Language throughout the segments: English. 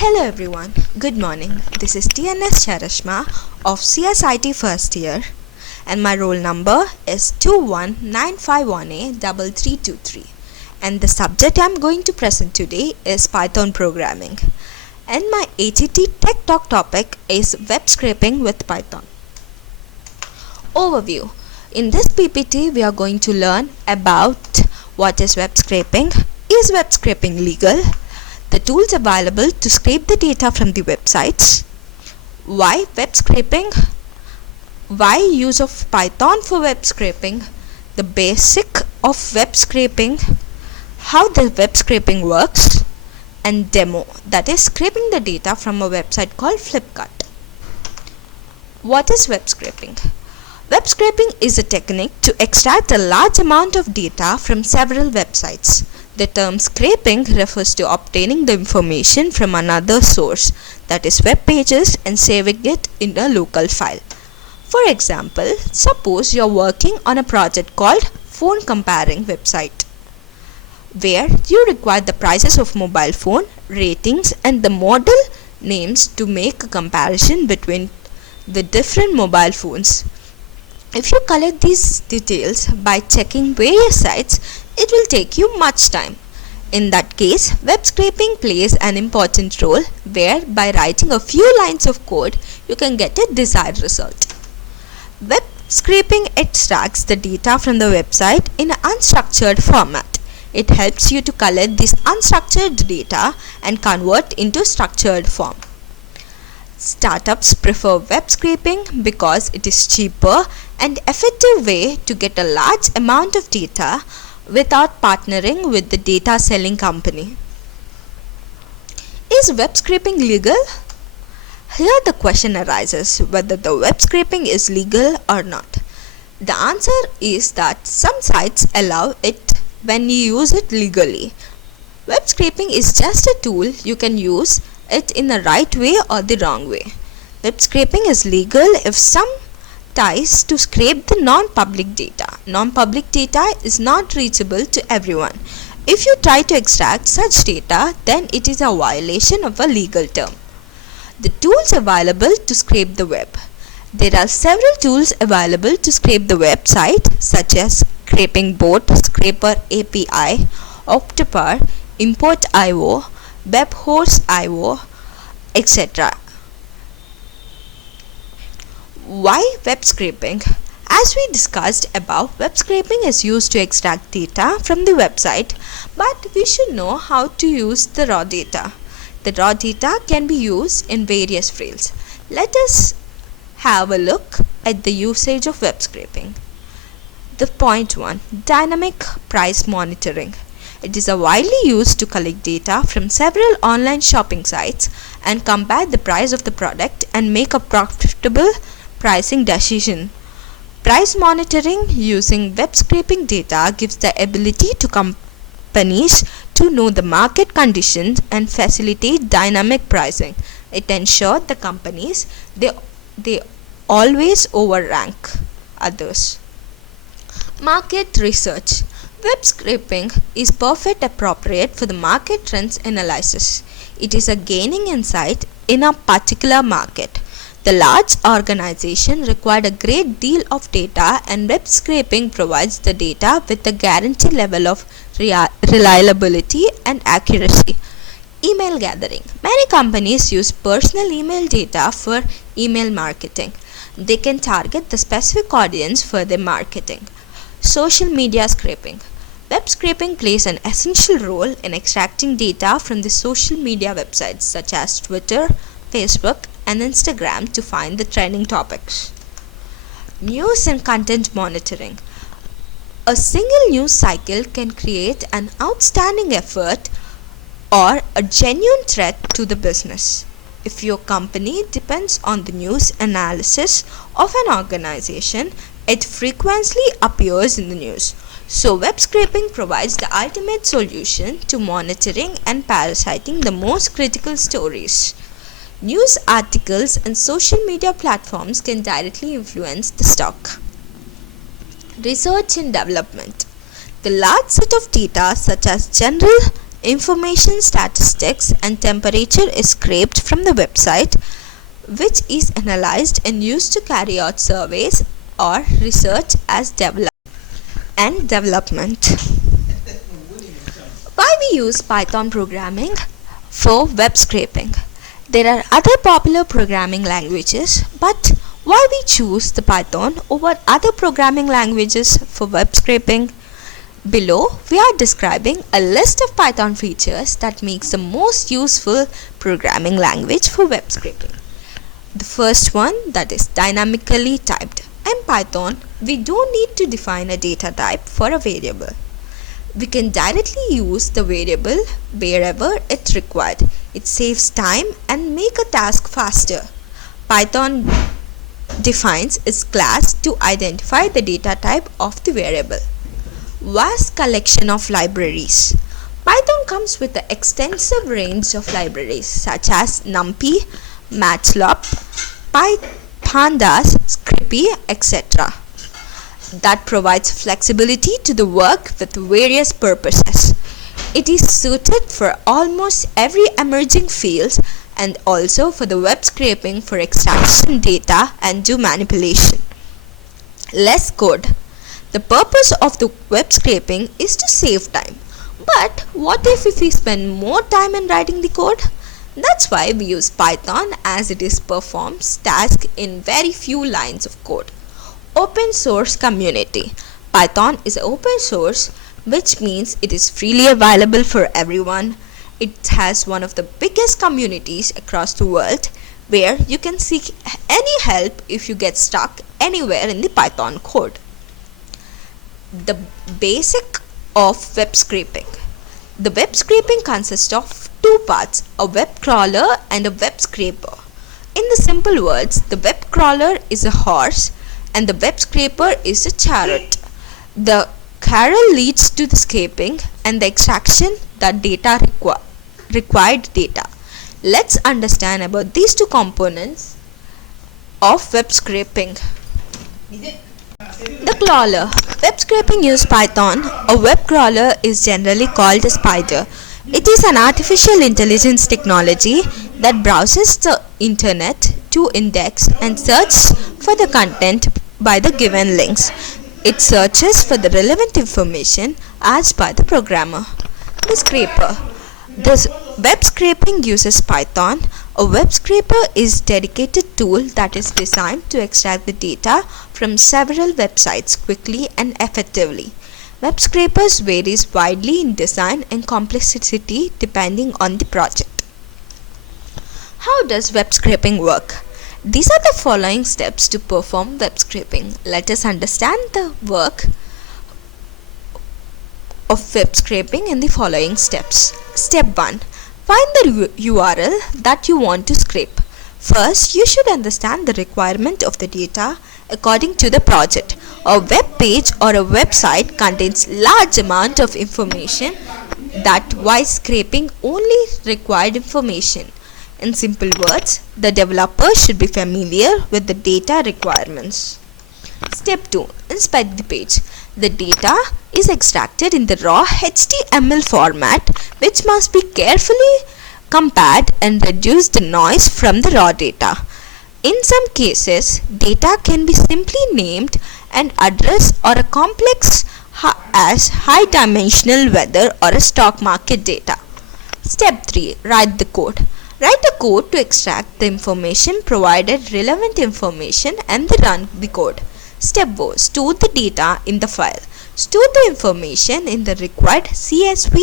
Hello everyone, good morning. This is TNS Charashma of CSIT first year and my roll number is 2195183323 and the subject I am going to present today is Python programming and my ATT Tech Talk topic is web scraping with Python. Overview. In this PPT we are going to learn about what is web scraping, is web scraping legal, the tools available to scrape the data from the websites, why web scraping, why use of Python for web scraping, the basic of web scraping, how the web scraping works, and demo, that is scraping the data from a website called Flipkart. What is web scraping? Web scraping is a technique to extract a large amount of data from several websites. The term scraping refers to obtaining the information from another source, that is web pages, and saving it in a local file. For example, suppose you are working on a project called phone comparing website, where you require the prices of mobile phone, ratings, and the model names to make a comparison between the different mobile phones. If you collect these details by checking various sites, it will take you much time. In that case, web scraping plays an important role where by writing a few lines of code, you can get a desired result. Web scraping extracts the data from the website in an unstructured format. It helps you to collect this unstructured data and convert into structured form. Startups prefer web scraping because it is cheaper and effective way to get a large amount of data without partnering with the data selling company. Is web scraping legal? Here the question arises whether the web scraping is legal or not. The answer is that some sites allow it when you use it legally. Web scraping is just a tool, you can use it in the right way or the wrong way. Web scraping is legal if some ties to scrape the non-public data. Non-public data is not reachable to everyone. If you try to extract such data, then it is a violation of a legal term. The tools available to scrape the web. There are several tools available to scrape the website such as Scraping Bot, Scraper API, Optipar, Import.io, WebHorse.io, etc. Why web scraping? As we discussed above, web scraping is used to extract data from the website, but we should know how to use the raw data. The raw data can be used in various fields. Let us have a look at the usage of web scraping. The point 1. Dynamic price monitoring. It is widely used to collect data from several online shopping sites and compare the price of the product and make a profitable pricing decision. Price monitoring using web scraping data gives the ability to companies to know the market conditions and facilitate dynamic pricing. It ensures the companies they always overrank others. Market research. Web scraping is perfect appropriate for the market trends analysis. It is a gaining insight in a particular market. The large organization required a great deal of data and web scraping provides the data with a guaranteed level of reliability and accuracy. Email gathering. Many companies use personal email data for email marketing. They can target the specific audience for their marketing. Social media scraping. Web scraping plays an essential role in extracting data from the social media websites such as Twitter, Facebook, and Instagram to find the trending topics. News and content monitoring. A single news cycle can create an outstanding effort or a genuine threat to the business. If your company depends on the news analysis of an organization, it frequently appears in the news. So web scraping provides the ultimate solution to monitoring and parasiting the most critical stories. News articles and social media platforms can directly influence the stock. Research and development. The large set of data such as general information, statistics, and temperature is scraped from the website, which is analyzed and used to carry out surveys or research as development. Why we use Python programming for web scraping? There are other popular programming languages, but why we choose the Python over other programming languages for web scraping? Below, we are describing a list of Python features that makes the most useful programming language for web scraping. The first one, that is dynamically typed. In Python, we don't need to define a data type for a variable. We can directly use the variable wherever it's required. It saves time and makes a task faster. Python defines its class to identify the data type of the variable. Vast collection of libraries. Python comes with an extensive range of libraries such as NumPy, Matplotlib, Pandas, Scrypy, etc. that provides flexibility to the work with various purposes. It is suited for almost every emerging field and also for the web scraping for extraction data and do manipulation. Less code. The purpose of the web scraping is to save time. But what if we spend more time in writing the code? That's why we use Python, as it performs tasks in very few lines of code. Open source community. Python is open source, which means it is freely available for everyone. It has one of the biggest communities across the world where you can seek any help if you get stuck anywhere in the Python code. The basic of web scraping. The web scraping consists of two parts, a web crawler and a web scraper. In the simple words, the web crawler is a horse and the web scraper is a chariot. The carol leads to the scraping and the extraction that required data. Let's understand about these two components of web scraping. The crawler. Web scraping uses Python. A web crawler is generally called a spider. It is an artificial intelligence technology that browses the internet to index and search for the content by the given links. It searches for the relevant information asked by the programmer. The scraper. This web scraping uses Python. A web scraper is a dedicated tool that is designed to extract the data from several websites quickly and effectively. Web scrapers varies widely in design and complexity depending on the project. How does web scraping work? These are the following steps to perform web scraping. Let us understand the work of web scraping in the following steps. Step 1. Find the URL that you want to scrape. First, you should understand the requirement of the data according to the project. A web page or a website contains large amount of information that while scraping only required information. In simple words, the developer should be familiar with the data requirements. Step 2. Inspect the page. The data is extracted in the raw HTML format, which must be carefully compared and reduce the noise from the raw data. In some cases, data can be simply named an address or a complex as high-dimensional weather or a stock market data. Step 3. Write the code. Write a code to extract the information, provided relevant information, and then run the code. Step 4. Store the data in the file. Store the information in the required CSV,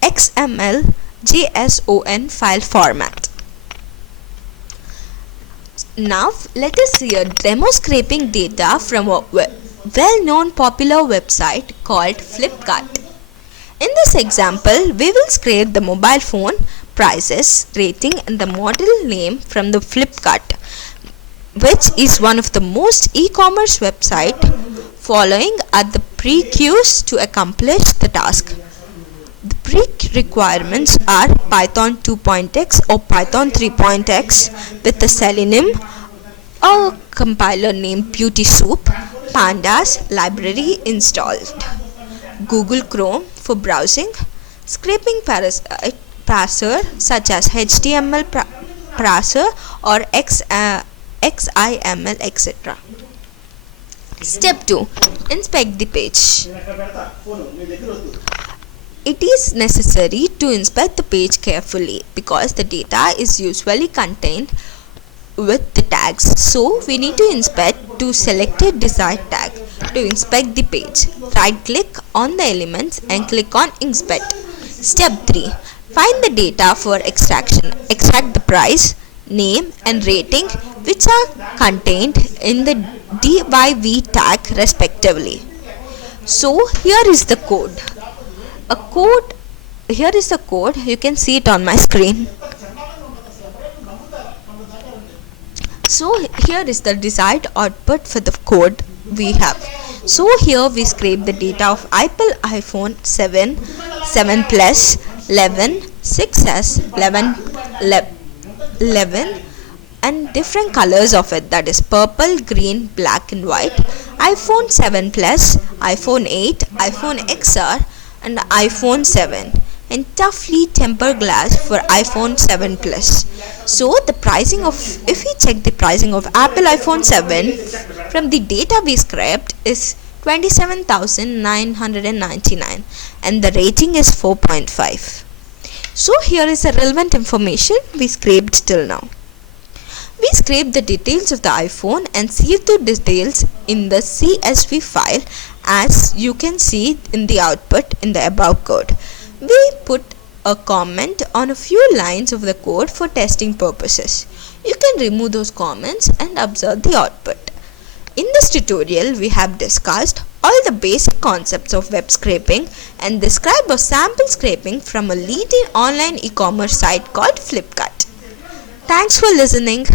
XML, JSON file format. Now let us see a demo scraping data from a well-known popular website called Flipkart. In this example, we will scrape the mobile phone prices, rating, and the model name from the Flipkart, which is one of the most e-commerce website. Following are the prerequisites to accomplish the task. The pre-requirements are Python 2.x or Python 3.x with a Selenium, a compiler named PutySoup, Pandas library installed, Google Chrome for browsing, scraping parser such as HTML parser or XIML, etc. Step 2. Inspect the page. It is necessary to inspect the page carefully because the data is usually contained with the tags. So we need to inspect to select a desired tag. To inspect the page, right click on the elements and click on inspect. Step 3. Find the data for extraction. Extract the price, name and rating which are contained in the div tag respectively. So here is the code. Here is the code. You can see it on my screen. So here is the desired output for the code we have. So here we scrape the data of Apple iPhone 7, 7 Plus, 11, 6s, 11 and different colors of it, that is purple, green, black and white. iPhone 7 Plus, iPhone 8, iPhone XR and iPhone 7, and toughly tempered glass for iPhone 7 Plus. So the pricing of, if we check the pricing of Apple iPhone 7 from the data we scraped is 27,999 and the rating is 4.5. So here is the relevant information we scraped till now. We scraped the details of the iPhone and saved the details in the CSV file as you can see in the output in the above code. We put a comment on a few lines of the code for testing purposes. You can remove those comments and observe the output. In this tutorial, we have discussed all the basic concepts of web scraping and described a sample scraping from a leading online e-commerce site called Flipkart. Thanks for listening.